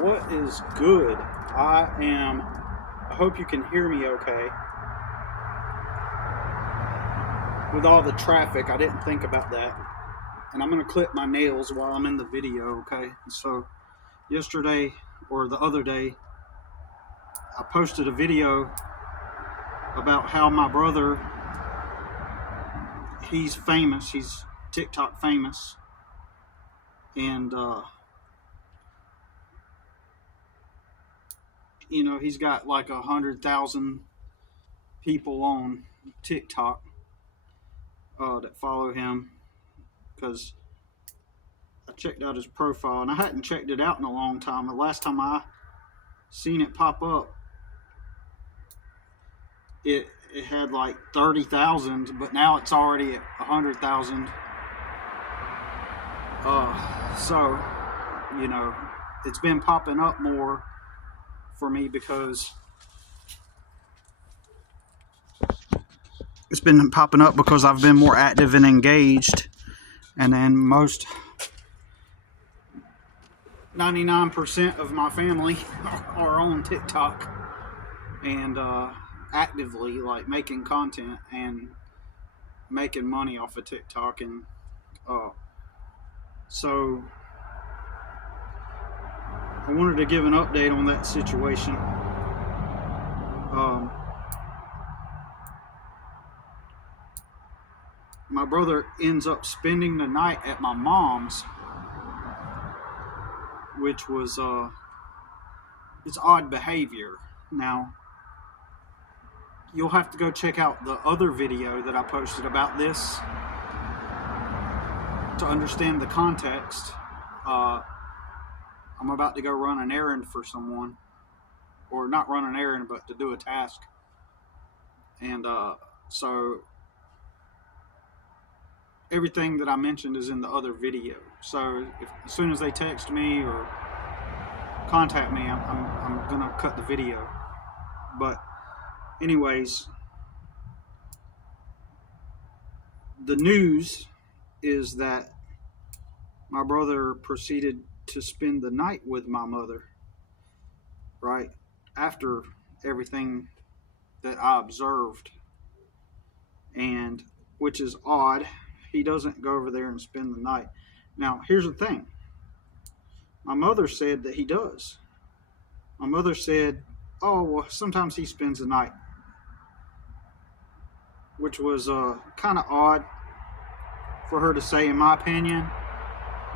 What is good? I hope you can hear me okay. With all the traffic, I didn't think about that. And I'm going to clip my nails while I'm in the video, okay? So, yesterday or the other day, I posted a video about how my brother, he's famous, he's TikTok famous. And, he's got like 100,000 people on TikTok that follow him because I checked out his profile and I hadn't checked it out in a long time. The last time I seen it pop up, it had like 30,000, but now it's already at 100,000. So, it's been popping up more for me because I've been more active and engaged. And then 99% of my family are on TikTok and actively like making content and making money off of TikTok. And so I wanted to give an update on that situation. My brother ends up spending the night at my mom's, which was it's odd behavior. Now, you'll have to go check out the other video that I posted about this to understand the context. I'm about to go run an errand for someone, or not run an errand, but to do a task. And so everything that I mentioned is in the other video. So as soon as they text me or contact me, I'm gonna cut the video. But anyways, the news is that my brother proceeded to spend the night with my mother right after everything that I observed, and which is odd. He doesn't go over there and spend the night. Now, here's the thing. My mother said that he does. My mother said, oh, well, sometimes he spends the night, which was kind of odd for her to say, in my opinion,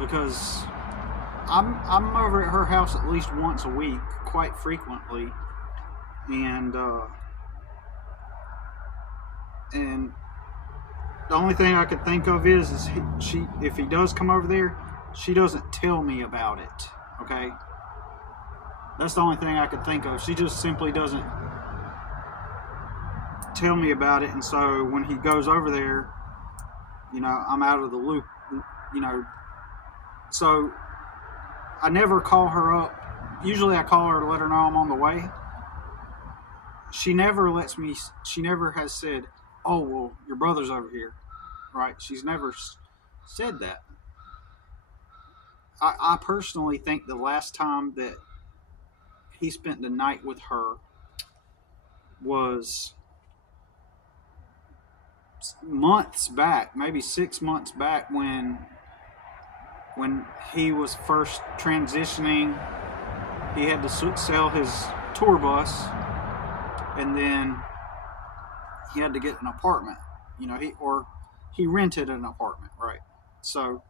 because I'm over at her house at least once a week, quite frequently, and the only thing I could think of is if he does come over there, she doesn't tell me about it. Okay, that's the only thing I could think of. She just simply doesn't tell me about it, and so when he goes over there, I'm out of the loop. So I never call her up. Usually I call her to let her know I'm on the way. She never has said, oh, well, your brother's over here, right? She's never said that. I personally think the last time that he spent the night with her was months back, maybe 6 months back, when he was first transitioning. He had to sell his tour bus, and then he had to get an apartment. He rented an apartment, right? So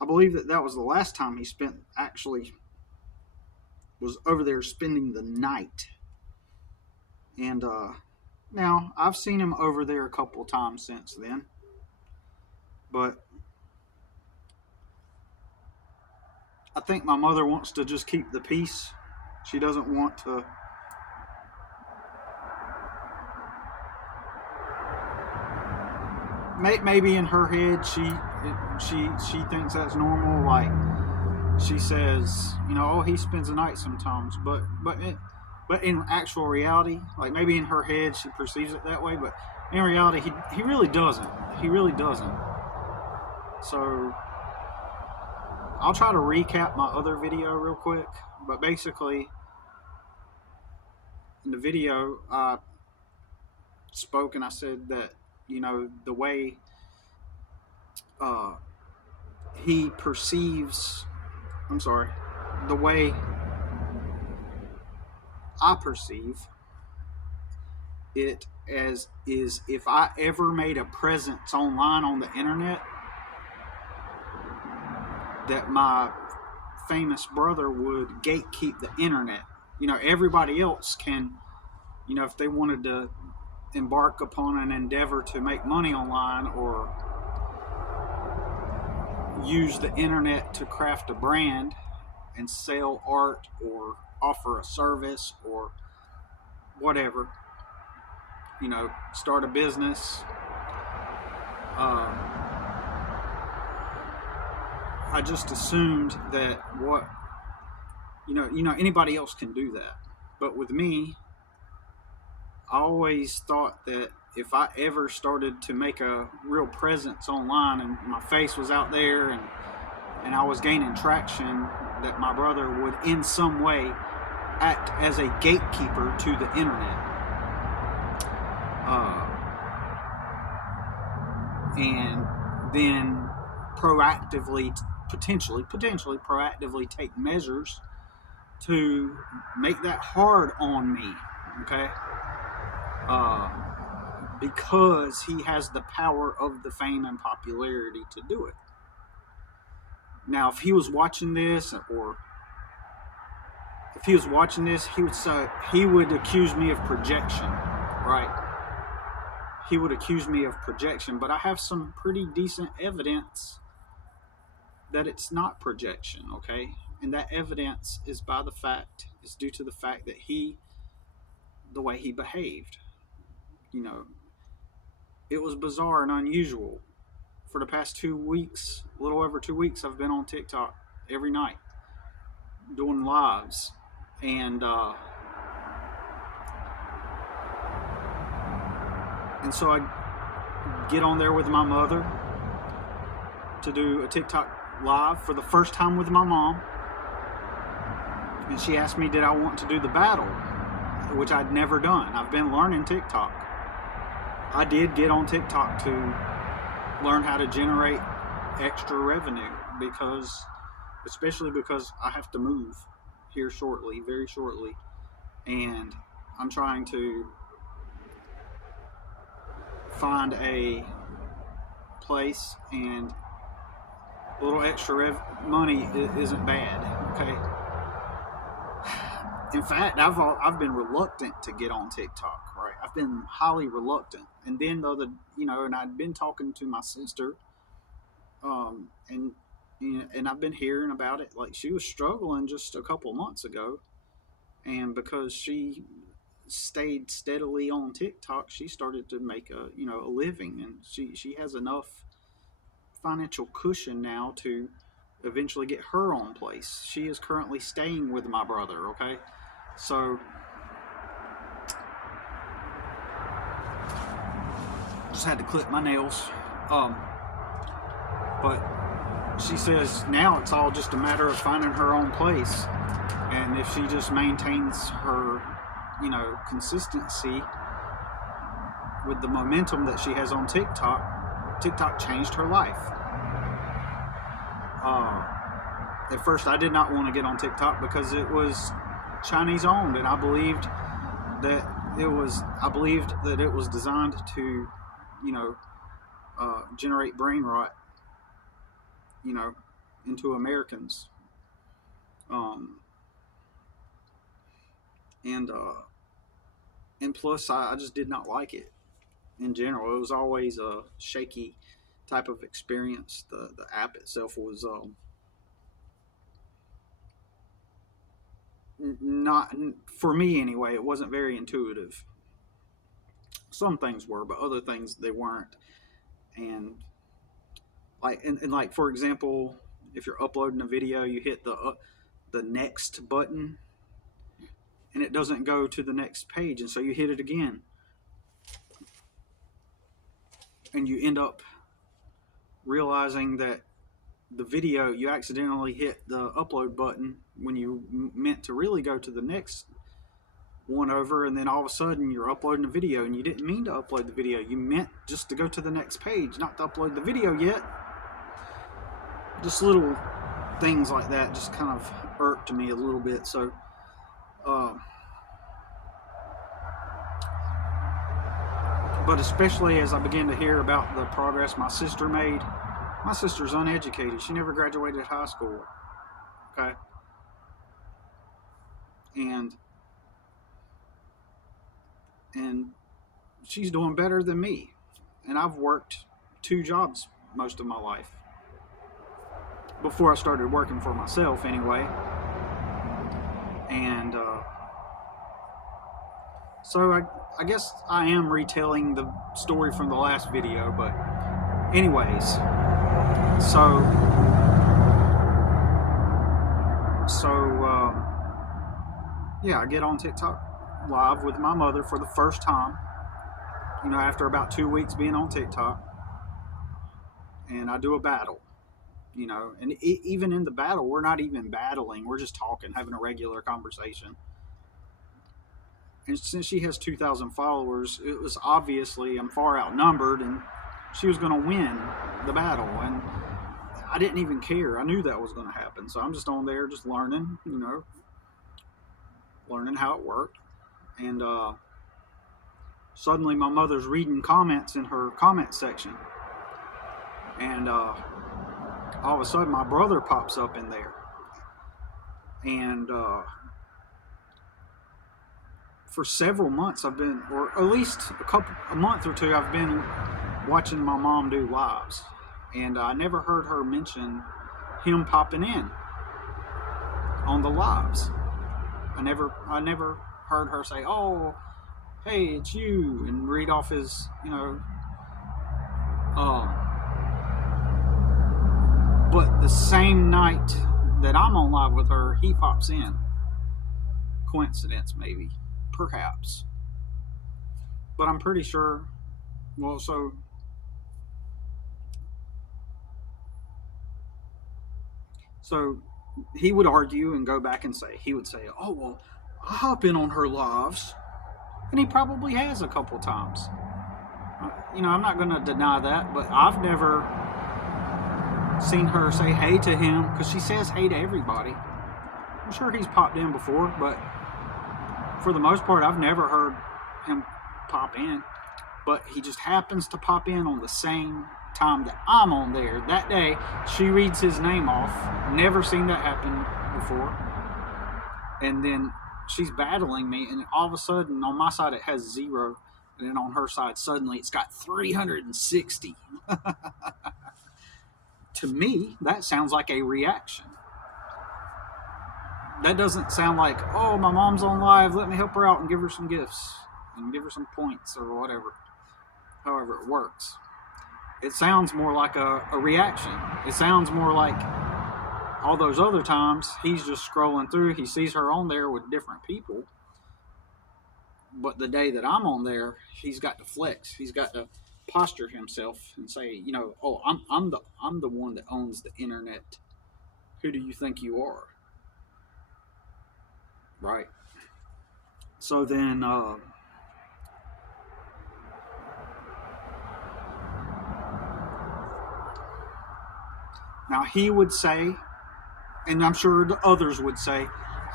I believe that was the last time he was over there spending the night. And now I've seen him over there a couple of times since then, but I think my mother wants to just keep the peace. She doesn't want to maybe in her head she thinks that's normal. Like, she says, oh, he spends the night sometimes, but but in actual reality, like maybe in her head she perceives it that way, but in reality he really doesn't. He really doesn't. So I'll try to recap my other video real quick, but basically in the video I spoke and I said that, the way uh, he perceives, I'm sorry, the way I perceive it as is if I ever made a presence online on the internet, that my famous brother would gatekeep the internet. Everybody else can, if they wanted to embark upon an endeavor to make money online or use the internet to craft a brand and sell art or offer a service or whatever, start a business. I just assumed that anybody else can do that. But with me, I always thought that if I ever started to make a real presence online and my face was out there and I was gaining traction, that my brother would in some way act as a gatekeeper to the internet. And then potentially proactively take measures to make that hard on me, okay? Because he has the power of the fame and popularity to do it. Now, if he was watching this, he would accuse me of projection, right? He would accuse me of projection, but I have some pretty decent evidence that it's not projection, okay? And that evidence is due to the fact that the way he behaved. It was bizarre and unusual. For the past 2 weeks, a little over 2 weeks, I've been on TikTok every night doing lives. And so I get on there with my mother to do a TikTok live for the first time with my mom. And she asked me, did I want to do the battle, which I'd never done. I've been learning TikTok. I did get on TikTok to learn how to generate extra revenue especially because I have to move here shortly, very shortly. And I'm trying to find a place, and a little extra money isn't bad, okay? In fact, I've been reluctant to get on TikTok, right? I've been highly reluctant. And then and I'd been talking to my sister, and I've been hearing about it. Like, she was struggling just a couple months ago, and because she stayed steadily on TikTok, she started to make a living, and she has enough financial cushion now to eventually get her own place. She is currently staying with my brother, okay? So just had to clip my nails. But she says now it's all just a matter of finding her own place. And if she just maintains her, consistency with the momentum that she has on TikTok changed her life. At first, I did not want to get on TikTok because it was Chinese owned, and I believed that it was designed to, generate brain rot, into Americans. And plus, I just did not like it in general. It was always a shaky type of experience. The app itself was not, for me anyway, it wasn't very intuitive. Some things were, but other things they weren't. And like for example, if you're uploading a video, you hit the next button, and it doesn't go to the next page, and so you hit it again, and you end up realizing that the video, you accidentally hit the upload button when you meant to really go to the next one over, and then all of a sudden you're uploading a video and you didn't mean to upload the video. You meant just to go to the next page, not to upload the video yet. Just little things like that just kind of irked me a little bit. So but especially as I began to hear about the progress my sister made. My sister's uneducated. She never graduated high school. Okay? And she's doing better than me. And I've worked 2 jobs most of my life. Before I started working for myself, anyway. And so I guess I am retelling the story from the last video, but anyways, so yeah, I get on TikTok live with my mother for the first time, after about 2 weeks being on TikTok, and I do a battle, and even in the battle, we're not even battling, we're just talking, having a regular conversation. And since she has 2,000 followers, it was obviously I'm far outnumbered, and she was going to win the battle. And I didn't even care. I knew that was going to happen. So I'm just on there, just learning, learning how it worked. And suddenly my mother's reading comments in her comment section. And all of a sudden my brother pops up in there. And for several months I've been, or at least a month or two, I've been watching my mom do lives, and I never heard her mention him popping in on the lives. I never heard her say, "Oh, hey, it's you," and read off his, but the same night that I'm on live with her, he pops in. Coincidence, maybe. Perhaps. But I'm pretty sure, well, so he would argue and go back and say, "Oh, well, I hop in on her lives." And he probably has a couple times. I'm not going to deny that, but I've never seen her say hey to him, because she says hey to everybody. I'm sure he's popped in before, but for the most part, I've never heard him pop in. But he just happens to pop in on the same time that I'm on there. That day, she reads his name off. Never seen that happen before. And then she's battling me, and all of a sudden, on my side, it has 0. And then on her side, suddenly, it's got 360. To me, that sounds like a reaction. That doesn't sound like, "Oh, my mom's on live, let me help her out and give her some gifts and give her some points," or whatever, however it works. It sounds more like a reaction. It sounds more like all those other times he's just scrolling through, he sees her on there with different people, but the day that I'm on there, he's got to flex. He's got to posture himself and say, "Oh, I'm the one that owns the internet. Who do you think you are?" Right. So then, now he would say, and I'm sure the others would say,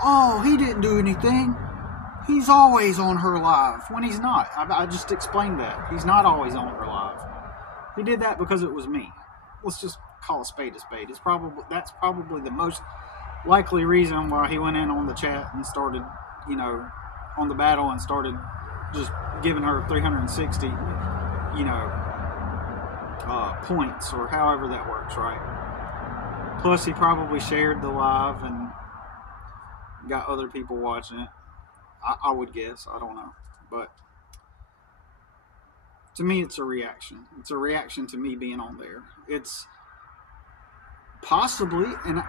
"Oh, he didn't do anything. He's always on her live," when he's not. I just explained that. He's not always on her live. He did that because it was me. Let's just call a spade a spade. That's probably the most likely reason why he went in on the chat and started, on the battle, and started just giving her 360, points, or however that works, right? Plus, he probably shared the live and got other people watching it. I would guess. I don't know. But to me, it's a reaction. It's a reaction to me being on there. It's possibly, and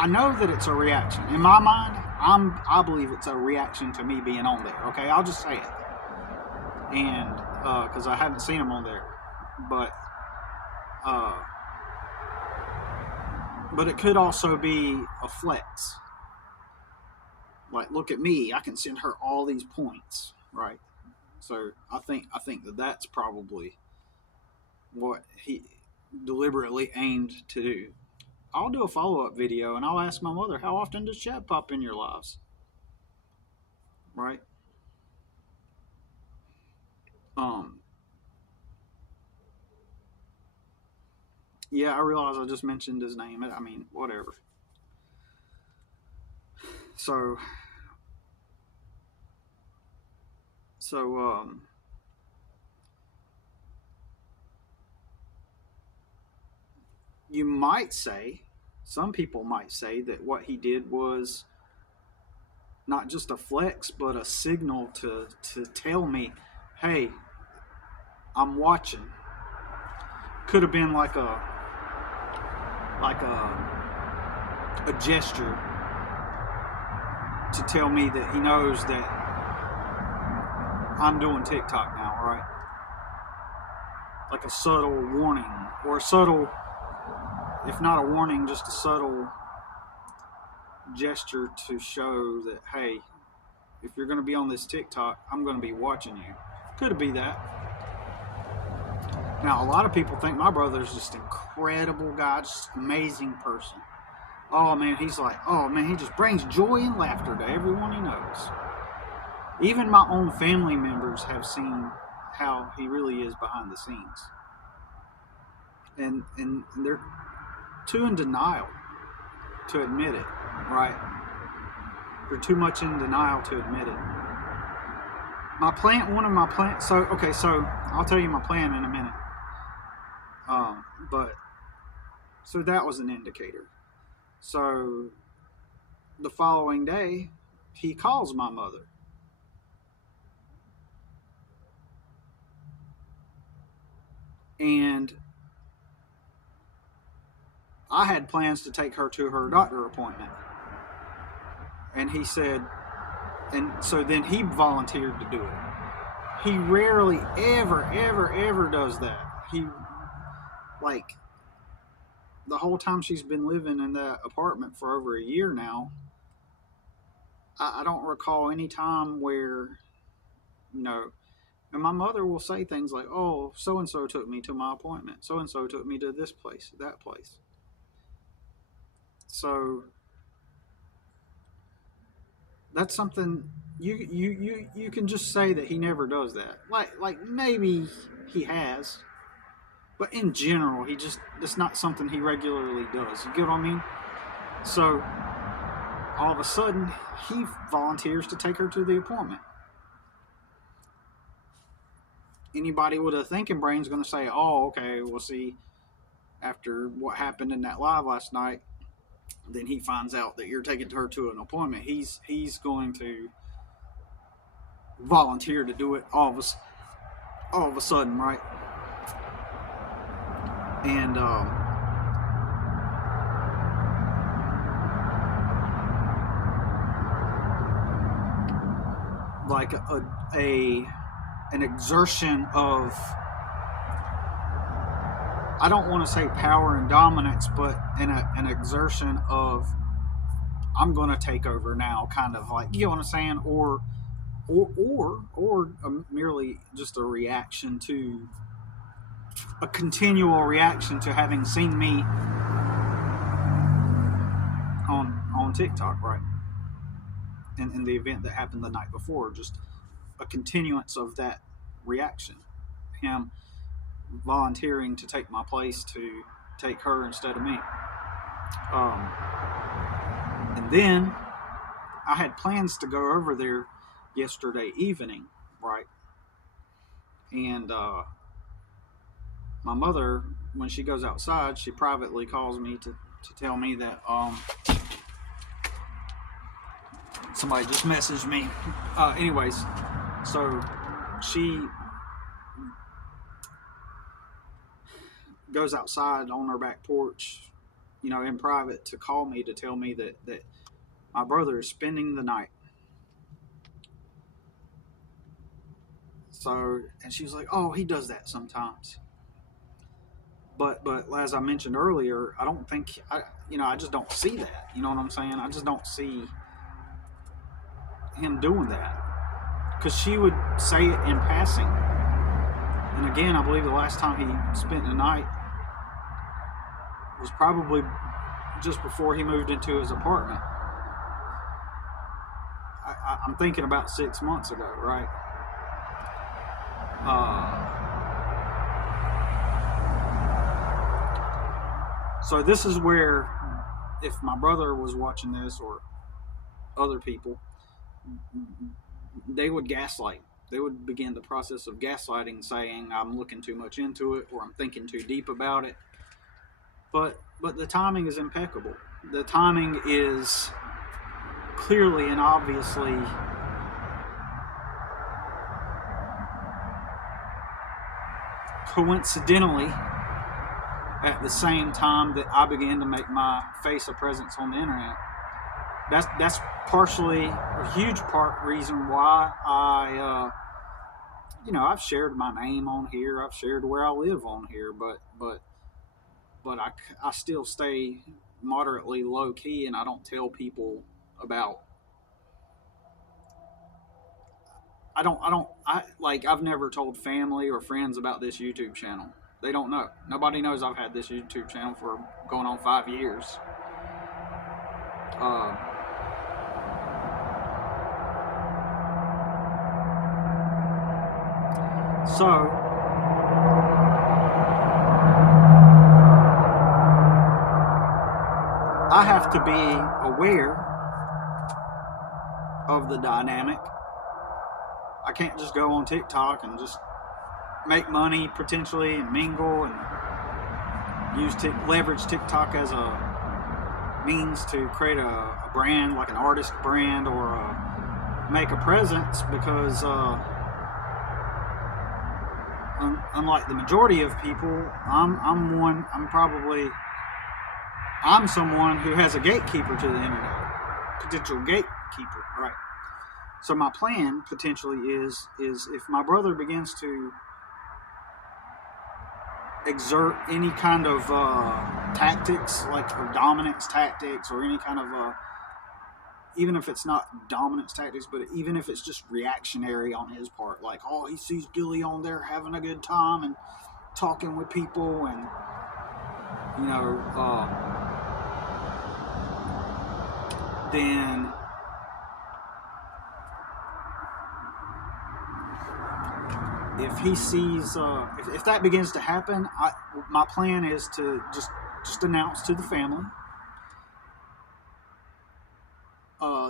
I know that it's a reaction. In my mind, I believe it's a reaction to me being on there. Okay, I'll just say it, and because I haven't seen him on there, but uh, but it could also be a flex. Like, look at me, I can send her all these points, right? So I think that that's probably what he deliberately aimed to do. I'll do a follow up video and I'll ask my mother, how often does Chad pop in your lives? Right? Um, yeah, I realize I just mentioned his name. I mean, whatever. So, so you might say, some people might say that what he did was not just a flex, but a signal to tell me, hey, I'm watching. Could have been like a gesture to tell me that he knows that I'm doing TikTok now, right? Like a subtle warning, or a subtle, if not a warning, just a subtle gesture to show that, hey, if you're going to be on this TikTok, I'm going to be watching you. Could it be that? Now, a lot of people think my brother's just an incredible guy, just amazing person. Oh man, he's like, oh man, he just brings joy and laughter to everyone he knows. Even my own family members have seen how he really is behind the scenes. And they're too in denial to admit it, right? They're too much in denial to admit it. One of my plans, so I'll tell you my plan in a minute. But so that was an indicator. So the following day, he calls my mother. And I had plans to take her to her doctor appointment. And he said, and so then he volunteered to do it. He rarely ever does that. He, like, the whole time she's been living in that apartment for over a year now, I don't recall any time where, you know, and my mother will say things like, oh, so and so took me to my appointment. So and so took me to this place, that place. So that's something you can just say that he never does that. Like maybe he has, but in general, he just that's not something he regularly does. You get what I mean? So all of a sudden, he volunteers to take her to the appointment. Anybody with a thinking brain is going to say, "Oh, okay, we'll see." After what happened in that live last night, then he finds out that you're taking her to an appointment. He's going to volunteer to do it all of a sudden, right? And like a an exertion of, I don't want to say power and dominance, but an exertion of, I'm going to take over now, kind of, like, you know what I'm saying, or merely just a reaction to, a continual reaction to having seen me on TikTok, right? In the event that happened the night before, just a continuance of that reaction. Him volunteering to take my place, to take her instead of me. Um, and then I had plans to go over there yesterday evening, right? And my mother, when she goes outside, she privately calls me to tell me that somebody just messaged me. Anyways, so she goes outside on her back porch, in private, to call me to tell me that My brother is spending the night. So, and she was like, "Oh, he does that sometimes." But as I mentioned earlier, I don't think I just don't see that. You know what I'm saying? I just don't see him doing that because she would say it in passing. And again, I believe the last time he spent the night was probably just before he moved into his apartment. I'm thinking about 6 months ago, right? So this is where, if my brother was watching this or other people, they would gaslight. They would begin the process of gaslighting, saying I'm looking too much into it or I'm thinking too deep about it. But the timing is impeccable. The timing is clearly and obviously coincidentally at the same time that I began to make my face a presence on the internet. That's partially a huge part reason why I've shared my name on here. I've shared where I live on here, but I still stay moderately low key, and I don't tell people about. I've never told family or friends about this YouTube channel. They don't know. Nobody knows I've had this YouTube channel for going on 5 years. Uh, so I have to be aware of the dynamic. I can't just go on TikTok and just make money potentially and mingle and leverage TikTok as a means to create a brand, like an artist brand, or make a presence, because unlike the majority of people, I'm someone who has a gatekeeper to the internet, potential gatekeeper, right? So my plan potentially is if my brother begins to exert any kind of tactics, like dominance tactics, or any kind of even if it's not dominance tactics, but even if it's just reactionary on his part, like, oh, he sees Gilly on there having a good time and talking with people, and then if he sees if that begins to happen, my plan is to just announce to the family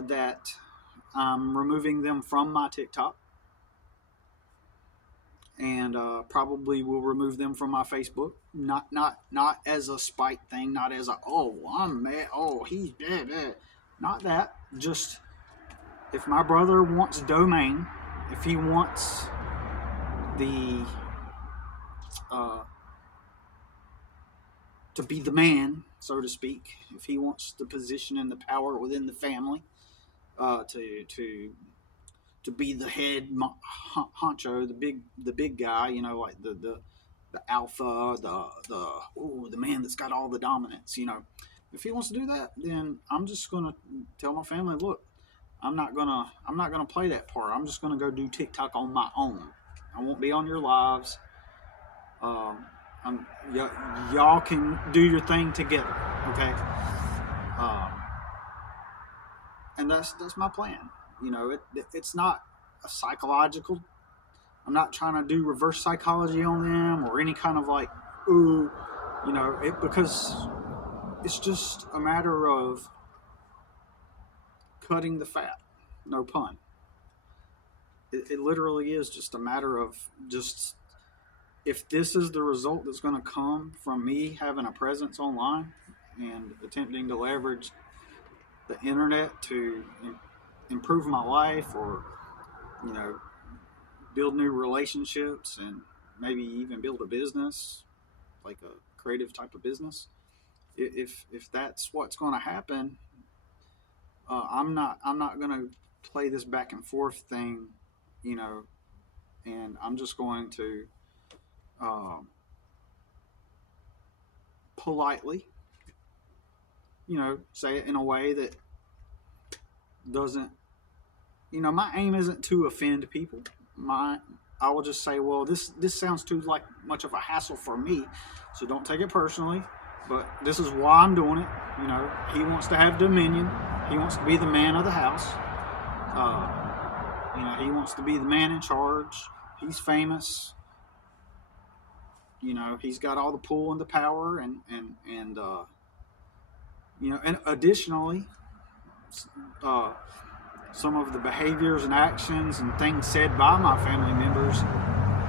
that I'm removing them from my TikTok, and probably will remove them from my Facebook. Not as a spite thing, not as a, oh, I'm mad, oh, he's dead. Not that. Just, if my brother wants domain, if he wants the to be the man, so to speak, if he wants the position and the power within the family, to be the head honcho, the big guy, like the alpha, the man that's got all the dominance. If he wants to do that, then I'm just gonna tell my family, look, I'm not gonna play that part. I'm just gonna go do TikTok on my own. I won't be on your lives. Y'all can do your thing together, okay? And that's my plan. It's not a psychological. I'm not trying to do reverse psychology on them or any kind of like, ooh, because it's just a matter of cutting the fat. No pun. It literally is just a matter of just, if this is the result that's going to come from me having a presence online and attempting to leverage the internet to improve my life, or build new relationships, and maybe even build a business, like a creative type of business, if that's what's going to happen, I'm not gonna play this back and forth thing, you know, and I'm just going to um, politely, say it in a way that doesn't, my aim isn't to offend people. My I will just say, well, this sounds too like much of a hassle for me, so don't take it personally. But this is why I'm doing it. He wants to have dominion. He wants to be the man of the house. He wants to be the man in charge. He's famous. He's got all the pull and the power, and additionally, uh, some of the behaviors and actions and things said by my family members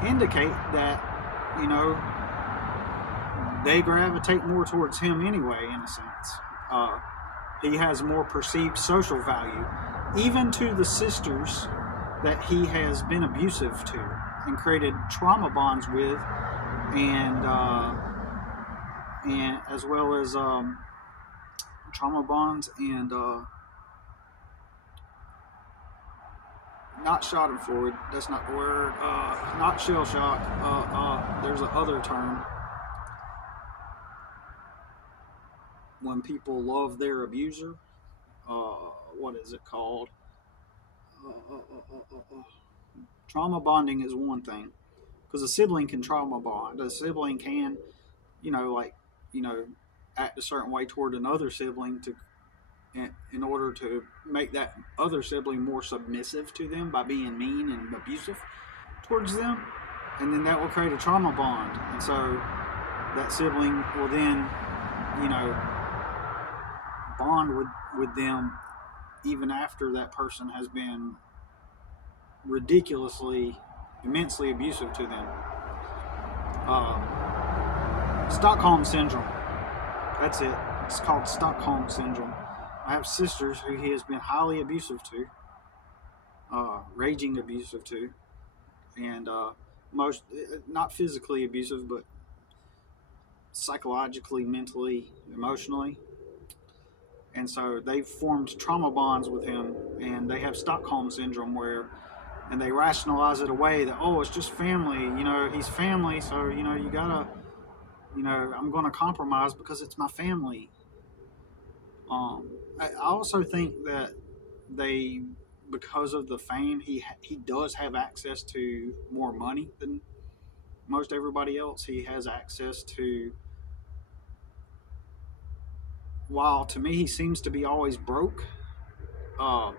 indicate that, they gravitate more towards him anyway, in a sense. He has more perceived social value, even to the sisters that he has been abusive to and created trauma bonds with, and as well as trauma bonds and not schadenfreude. That's not the word. Not shell shock. There's a other term when people love their abuser. What is it called? Trauma bonding is one thing, because a sibling can trauma bond. A sibling can, like, you know, act a certain way toward another sibling in order to make that other sibling more submissive to them by being mean and abusive towards them, and then that will create a trauma bond, and so that sibling will then, you know, bond with them even after that person has been ridiculously, immensely abusive to them. Stockholm Syndrome. That's it. It's called Stockholm Syndrome. I have sisters who he has been highly abusive to, raging abusive to, and most, not physically abusive, but psychologically, mentally, emotionally. And so they've formed trauma bonds with him, and they have Stockholm Syndrome and they rationalize it away that, oh, it's just family, he's family, so, you gotta, I'm gonna compromise because it's my family. I also think that they, because of the fame, he does have access to more money than most everybody else. He has access to, while to me he seems to be always broke, uh,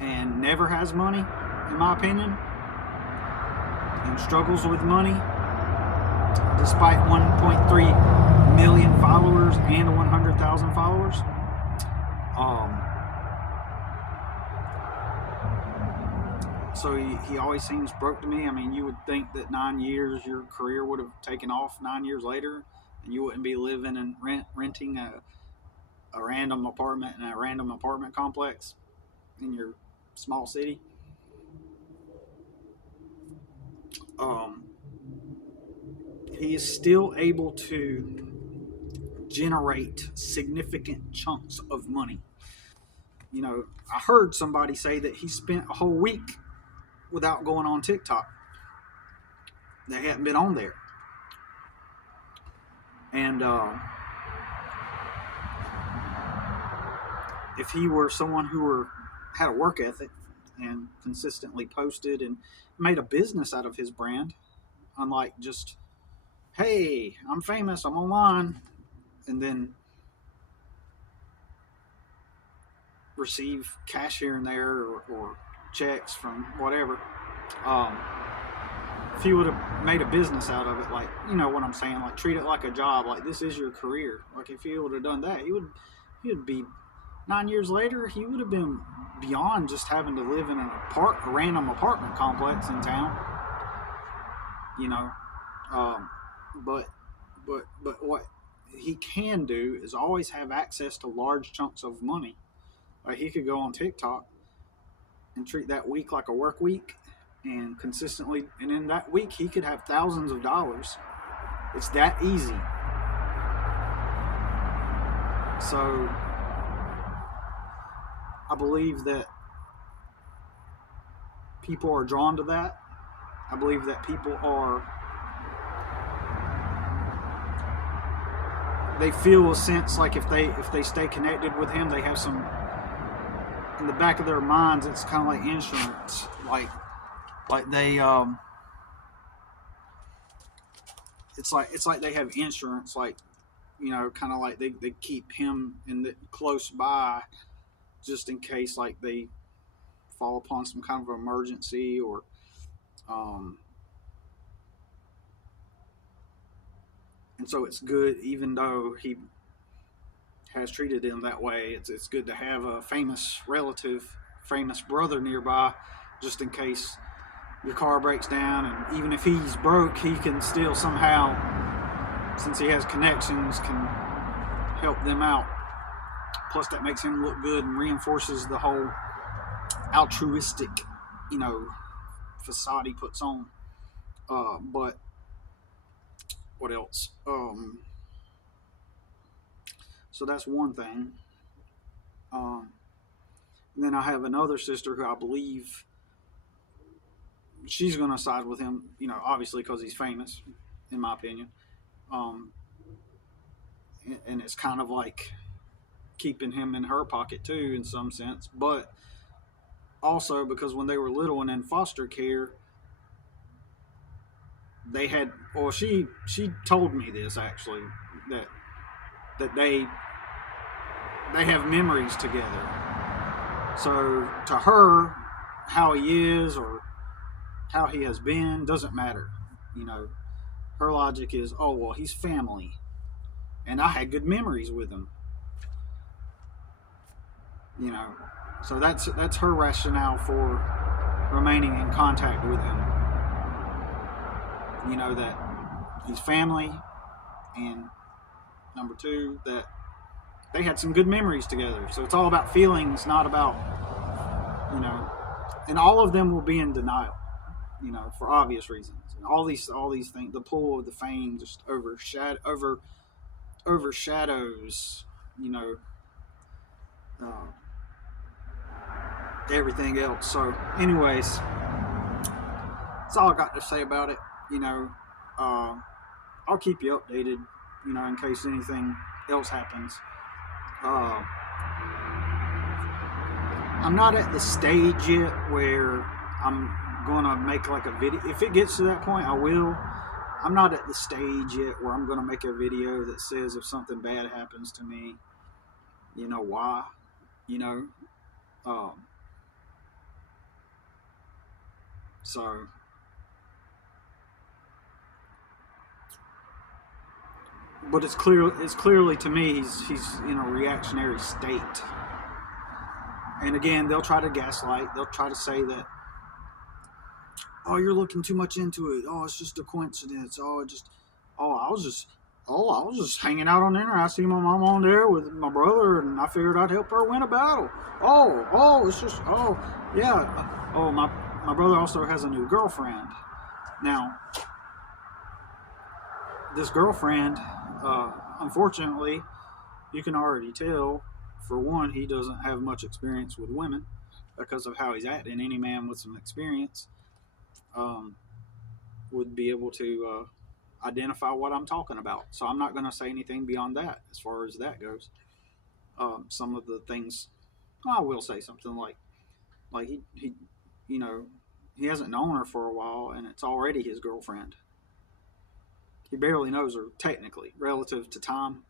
and never has money, in my opinion, and struggles with money, despite 1.3 million followers and 100,000 followers. So he always seems broke to me. I mean, you would think that 9 years, your career would have taken off 9 years later, and you wouldn't be living and renting a random apartment in a random apartment complex in your small city. He is still able to generate significant chunks of money. I heard somebody say that he spent a whole week without going on TikTok. They hadn't been on there. And if he were someone who had a work ethic and consistently posted and made a business out of his brand, unlike just, hey, I'm famous, I'm online, and then receive cash here and there, or checks from whatever. If he would have made a business out of it, like, what I'm saying, like, treat it like a job, like this is your career. Like, if he would have done that, he would be 9 years later. He would have been beyond just having to live in a random apartment complex in town. But what he can do is always have access to large chunks of money. Like, he could go on TikTok and treat that week like a work week, and consistently, and in that week he could have thousands of dollars. It's that easy. So I believe that people are drawn to that. I believe that people are, they feel a sense like if they stay connected with him, they have some in the back of their minds. It's kind of like insurance, like they it's like they have insurance, like, kind of like they keep him close by just in case, like, they fall upon some kind of emergency, or um, and so it's good, even though he has treated him that way. It's good to have a famous relative, famous brother nearby, just in case your car breaks down, and even if he's broke, he can still somehow, since he has connections, can help them out. Plus, that makes him look good and reinforces the whole altruistic, you know, facade he puts on. But what else? So that's one thing. Um, and then I have another sister who I believe she's going to side with him, obviously because he's famous, in my opinion. Um, and it's kind of like keeping him in her pocket too, in some sense. But also because when they were little and in foster care, they had, or she told me this actually, that they have memories together. So to her, how he is or how he has been doesn't matter. You know, her logic is, oh well, he's family, and I had good memories with him. You know, so that's her rationale for remaining in contact with him. You know, that he's family, and number two, that they had some good memories together. So it's all about feelings, not about, you know, and all of them will be in denial, for obvious reasons. And all these things, the pull of the fame just overshadows, you know, uh, everything else. So, anyways, that's all I got to say about it. You know, uh, I'll keep you updated, in case anything else happens. Uh, I'm not at the stage yet where I'm gonna make like a video. If it gets to that point, I will. I'm not at the stage yet where I'm gonna make a video that says if something bad happens to me, why. You know, um, so, but it's clear. It's clearly to me he's in a reactionary state. And again, they'll try to gaslight. They'll try to say that, oh, you're looking too much into it. Oh, it's just a coincidence. Oh, I was just hanging out on the internet. I see my mom on there with my brother, and I figured I'd help her win a battle. It's just, yeah. Oh, my brother also has a new girlfriend. Now, this girlfriend, unfortunately, you can already tell, for one, he doesn't have much experience with women because of how he's acting. Any man with some experience um, would be able to identify what I'm talking about. So I'm not going to say anything beyond that as far as that goes. Some of the things I will say something like you know, he hasn't known her for a while, and it's already his girlfriend. He barely knows her technically, relative to time.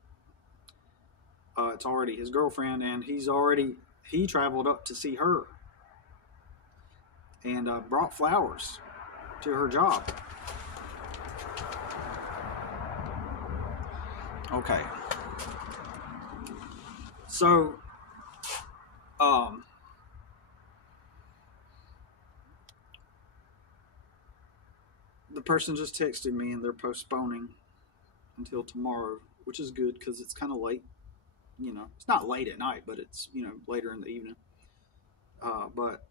It's already his girlfriend, and he traveled up to see her and brought flowers to her job. Okay, so um, the person just texted me, and they're postponing until tomorrow, which is good because it's kind of late. It's not late at night, but it's later in the evening. But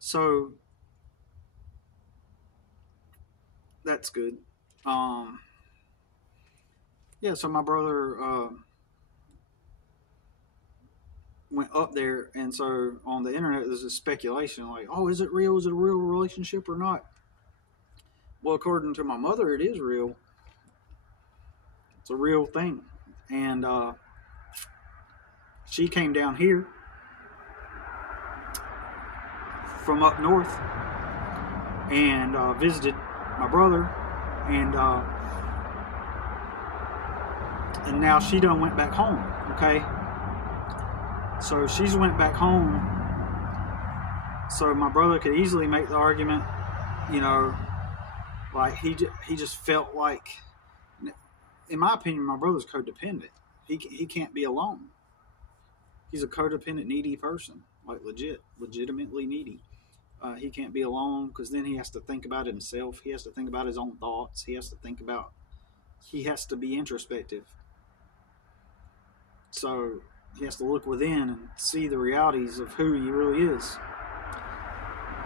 so that's good. Um, yeah. So my brother, went up there, and so on the internet there's a speculation like, oh, is it real? Is it a real relationship or not? Well, according to my mother, it is real. It's a real thing, and she came down here from up north and visited my brother, and now she done went back home. Okay, so she's went back home. So my brother could easily make the argument, you know, like he just felt like, in my opinion, my brother's codependent. He can't be alone. He's a codependent, needy person, like legitimately needy. He can't be alone because then he has to think about himself. He has to think about his own thoughts. He has to be introspective. So he has to look within and see the realities of who he really is.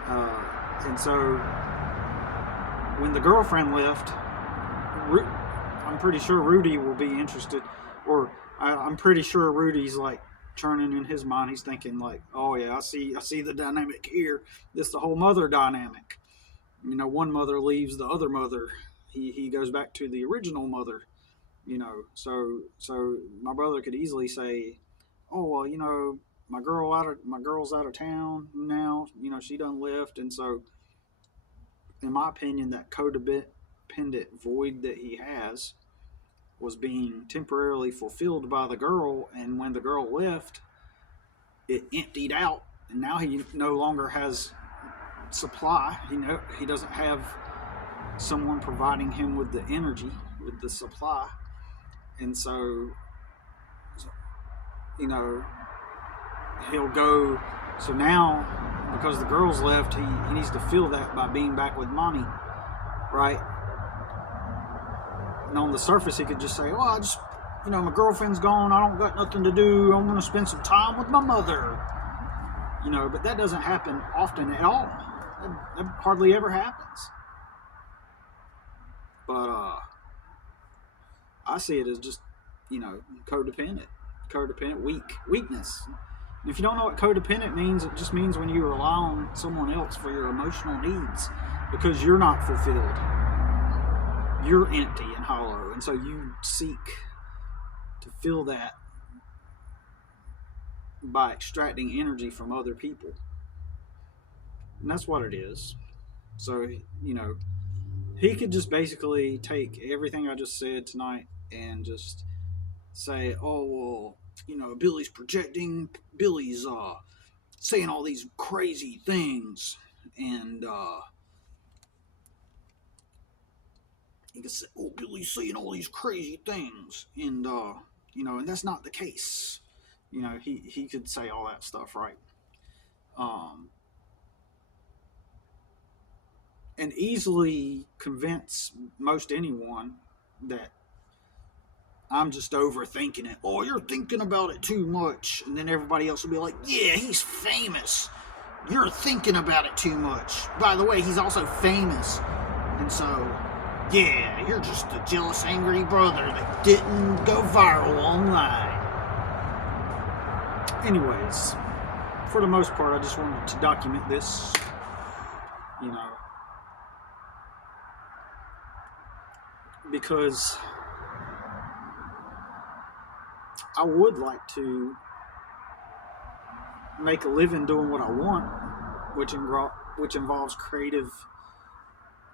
And so when the girlfriend left, I'm pretty sure Rudy will be interested, or I'm pretty sure Rudy's like turning in his mind. He's thinking like, oh yeah, I see the dynamic here. This the whole mother dynamic. You know, one mother leaves the other mother. He goes back to the original mother. You know, so my brother could easily say, oh well, you know, my girl's out of town now. You know, she done left, and so in my opinion, that codependent void that he has was being temporarily fulfilled by the girl, and when the girl left, it emptied out, and now he no longer has supply. He doesn't have someone providing him with the energy, with the supply, and so you know he'll go. So now, because the girl's left, he needs to fill that by being back with mommy, right? And on the surface, he could just say, "Well, my girlfriend's gone. I don't got nothing to do. I'm going to spend some time with my mother." But that doesn't happen often at all. That hardly ever happens. But I see it as just, codependent, weakness. And if you don't know what codependent means, it just means when you rely on someone else for your emotional needs because you're not fulfilled. You're empty and hollow, and so you seek to fill that by extracting energy from other people. And that's what it is. So, he could just basically take everything I just said tonight and just say, oh, well, Billy's projecting, Billy's saying all these crazy things, and he could say, oh, Billy's saying all these crazy things, and and that's not the case. He could say all that stuff, right? And easily convince most anyone that I'm just overthinking it. Oh, you're thinking about it too much. And then everybody else will be like, yeah, he's famous. You're thinking about it too much. By the way, he's also famous. And so, yeah, you're just a jealous, angry brother that didn't go viral online. Anyways, for the most part, I just wanted to document this. Because I would like to make a living doing what I want, which involves creative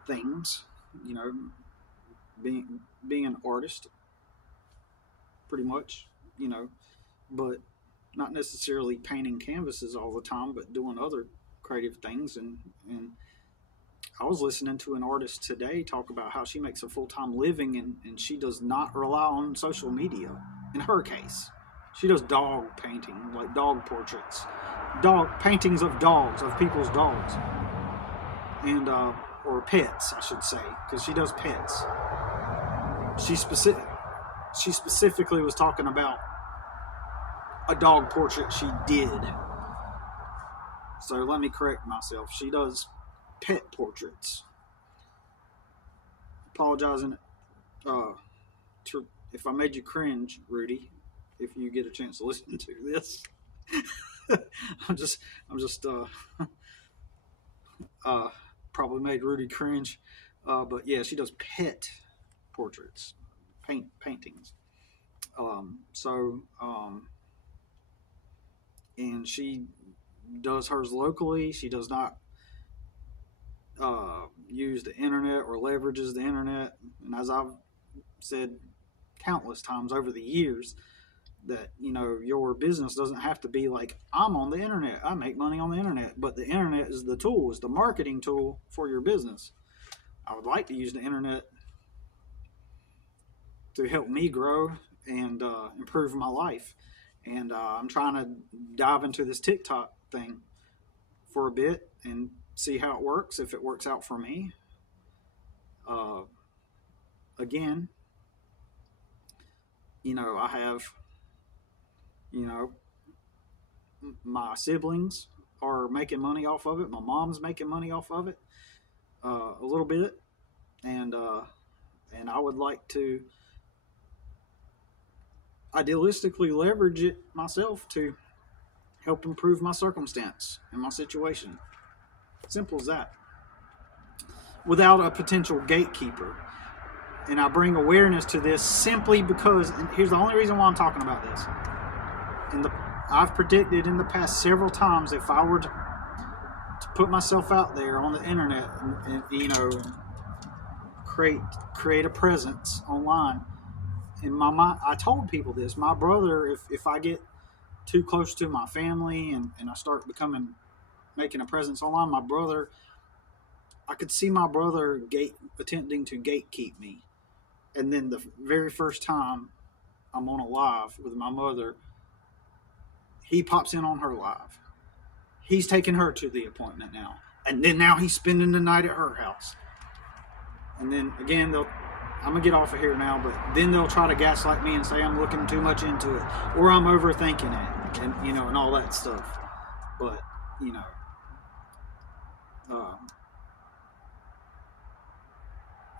things. Being an artist, pretty much. But not necessarily painting canvases all the time, but doing other creative things. And I was listening to an artist today talk about how she makes a full-time living and she does not rely on social media. In her case, she does dog painting, like dog portraits, dog paintings of dogs, of people's dogs, and or pets, I should say, because she does pets. She specifically was talking about a dog portrait she did. So let me correct myself. She does pet portraits. Apologizing if I made you cringe, Rudy, if you get a chance to listen to this. I'm just, I'm just, uh, probably made Rudy cringe. But yeah, she does pet portraits, paintings. And she does hers locally. She does not use the internet or leverages the internet. And as I've said countless times over the years, that your business doesn't have to be like, I'm on the internet, I make money on the internet, but the internet is the tool, is the marketing tool for your business. I would like to use the internet to help me grow and improve my life. And I'm trying to dive into this TikTok thing for a bit and see how it works, if it works out for me. uh, Again, I have, you know my siblings are making money off of it. My mom's making money off of it, a little bit, and I would like to idealistically leverage it myself to help improve my circumstance and my situation. Simple as that. Without a potential gatekeeper. And I bring awareness to this simply because, and here's the only reason why I'm talking about this. I've predicted in the past several times, if I were to put myself out there on the internet and create a presence online. In my mind, I told people this. My brother, if I get too close to my family and I start making a presence online, I could see my brother attempting to gatekeep me. And then the very first time I'm on a live with my mother, he pops in on her live. He's taking her to the appointment now. And then now he's spending the night at her house. And then again, I'm going to get off of here now, but then they'll try to gaslight me and say I'm looking too much into it, or I'm overthinking it, and all that stuff. But,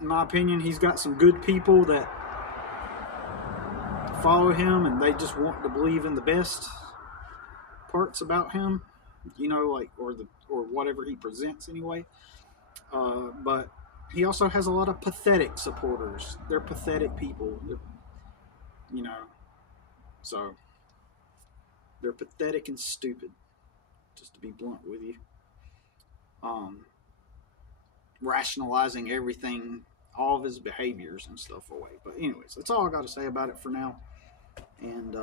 in my opinion, he's got some good people that follow him, and they just want to believe in the best parts about him, or whatever he presents anyway. But he also has a lot of pathetic supporters. They're pathetic people. So they're pathetic and stupid, just to be blunt with you. Rationalizing everything, all of his behaviors and stuff away. But anyways, that's all I got to say about it for now. And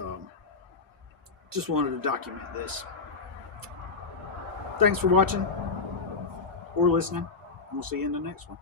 just wanted to document this. Thanks for watching or listening, and we'll see you in the next one.